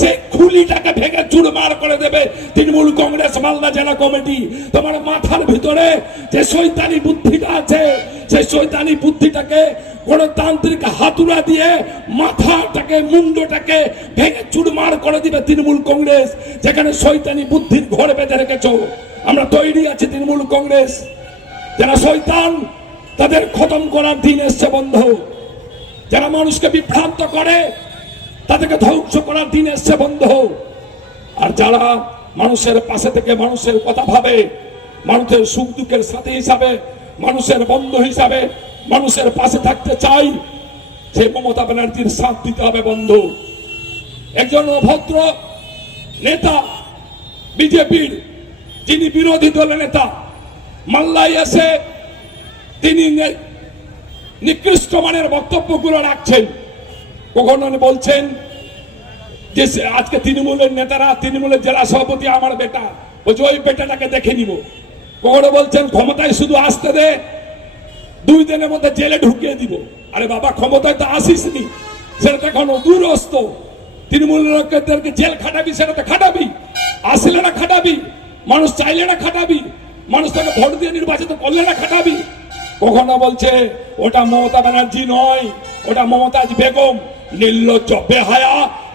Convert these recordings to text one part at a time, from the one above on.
সেই খুলিটাকে ভেঙে চুরমার করে দেবে। তৃণমূল কংগ্রেস, মালদা জেলা কমিটি, তোমার মাথার ভিতরে যে শৈতানি বুদ্ধিটা আছে সেই শৈতানি বুদ্ধিটাকে গণতান্ত্রিক হাতুড়া দিয়ে মাথাটাকে, মুন্ডটাকে ভেঙে চুরমার করে দিবে তৃণমূল কংগ্রেস, যেখানে শৈতানি বুদ্ধির ঘর বেঁধে রেখেছ। আমরা তৈরি আছি তৃণমূল কংগ্রেস। যারা শৈতান তাদের খতম করার দিন এসছে বন্ধ। যারা মানুষকে বিভ্রান্ত করে তাদেরকে ধ্বংস করার দিন এসছে, বন্ধ আর যারা মানুষের পাশে থেকে মানুষের কথা ভাবে, মানুষের সুখ দুঃখের সাথে হিসাবে, মানুষের বন্ধু হিসাবে মানুষের পাশে থাকতে চাই, সেই মমতা ব্যানার্জির সাথ দিতে হবে, বন্ধু। একজন অভদ্র নেতা, বিজেপির যিনি বিরোধী দলের নেতা মাল্লায় এসে তিনি নিকৃষ্ট মানের বক্তব্যগুলো রাখছেন। কখনো বলছেন যে আজকে তৃণমূলের নেতারা, তৃণমূলের জেলা সভাপতি আমার বেটা। বলছে, ওই বেটাটাকে দেখে নিব। কখনো বলছেন, ক্ষমতায় শুধু আসতে দে, দুই দিনের মধ্যে জেলে ঢুকিয়ে দিব। আরে বাবা, ক্ষমতায় তো আসিসনি সেটা তো এখনও দূরস্থ তৃণমূলের লোকেদেরকে জেল খাটাবি সেটা তো খাটাবি। আসলে না খাটাবি, মানুষ চাইলে না খাটাবি, মানুষ তাকে ভোট দিয়ে নির্বাচিত করলে না খাটাবি। কখনো বলছে, ওটা মমতা ব্যানার্জি নয়, ওটা মমতাজ বেগম। নির্লজ্জ, বেহায়া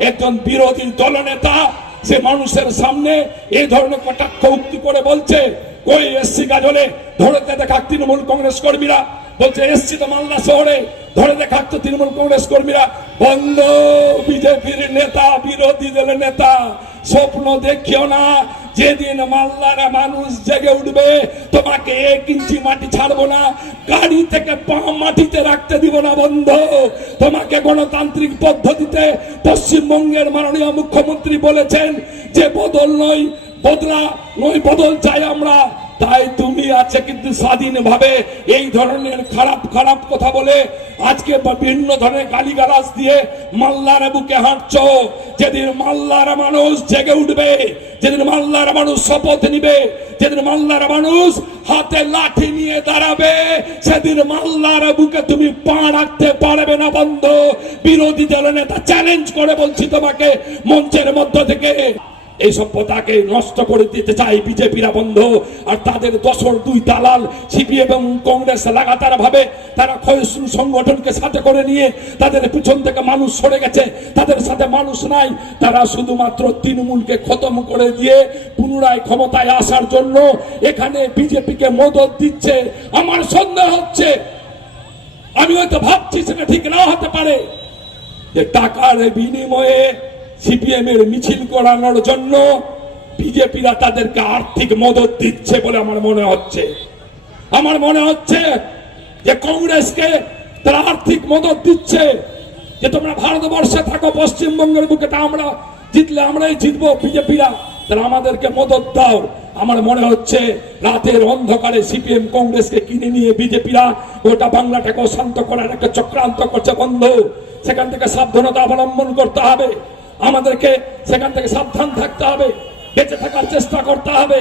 একজন বিরোধী দলনেতা, সে মানুষের সামনে এই ধরনের কটাক্ষ উক্তি করে বলছে, কই এসছি গাজলে? ধরে দেখাক তৃণমূল কংগ্রেস কর্মীরা বলছে, এসছি তো মালদা শহরে, ধরে দেখাক তৃণমূল কংগ্রেস কর্মীরা বন্ধ। বিজেপির নেতা, বিরোধী দলের নেতা, স্বপ্ন দেখিও না যেদিন মাল্লার মানুষ জেগে উঠবে, তোমাকে এক ইঞ্চি মাটি ছাড়বো না, গাড়ি থেকে পা মাটিতে রাখতে দিব না বন্ধ। তোমাকে গণতান্ত্রিক পদ্ধতিতে পশ্চিমবঙ্গের মাননীয় মুখ্যমন্ত্রী বলেছেন, যে বদল নয়, বদলা নয়, বদল চাই আমরা। তাই তুমি আছে কিন্তু স্বাধীনভাবে এই ধরনের খারাপ খারাপ কথা বলে আজকে বিভিন্ন ধরনের গালিগালাজ দিয়ে মাল্লার বুকে হাঁটছো। যেদিন মাল্লার মানুষ জেগে উঠবে, যেদিন মাল্লার মানুষ শপথ নিবে, যেদিন মাল্লার মানুষ হাতে লাঠি নিয়ে দাঁড়াবে, সেদিন মাল্লার বুকে তুমি পা রাখতে পারবে না বন্ধ। বিরোধী দলের নেতা চ্যালেঞ্জ করে বলছি তোমাকে মঞ্চের মধ্য থেকে। এই সভ্যতাকে নষ্ট করে দিতে চাই বিজেপিরা, বন্ধ। আর তাদের দশর দুই দালাল, সিপিএম এবং কংগ্রেস লাগাতার ভাবে তারা ক্ষয়িষ্ণু সংগঠনকে সাথে করে নিয়ে তাদের পিছন থেকে মানুষ সরে গেছে। তাদের সাথে মানুষ নাই। তারা শুধুমাত্র তৃণমূলকে খতম করে দিয়ে পুনরায় ক্ষমতায় আসার জন্য এখানে বিজেপিকে মদত দিচ্ছে। আমার সন্দেহ হচ্ছে, আমি হয়তো ভাবছি সেটা ঠিক না হতে পারে যে টাকার বিনিময়ে সিপিএম এর মিছিল করানোর জন্য বিজেপিরা তাদেরকে আর্থিক মদত দিচ্ছে বলে আমার মনে হচ্ছে। আমার মনে হচ্ছে যে কংগ্রেসকে তারা আর্থিক মদত দিচ্ছে, যে তোমরা ভারতবর্ষে থাকো, পশ্চিমবঙ্গের বুকে তা আমরা জিতলে আমরাই জিতবো বিজেপিরা, তারা আমাদেরকে মদত দাও। আমার মনে হচ্ছে রাতের অন্ধকারে সিপিএম কংগ্রেসকে কিনে নিয়ে বিজেপিরা গোটা বাংলাটাকে অশান্ত করার একটা চক্রান্ত করছে বন্ধ। সেখান থেকে সাবধানতা অবলম্বন করতে হবে। আমাদেরকে সেখান থেকে সাবধান থাকতে হবে বেঁচে থাকার চেষ্টা করতে হবে।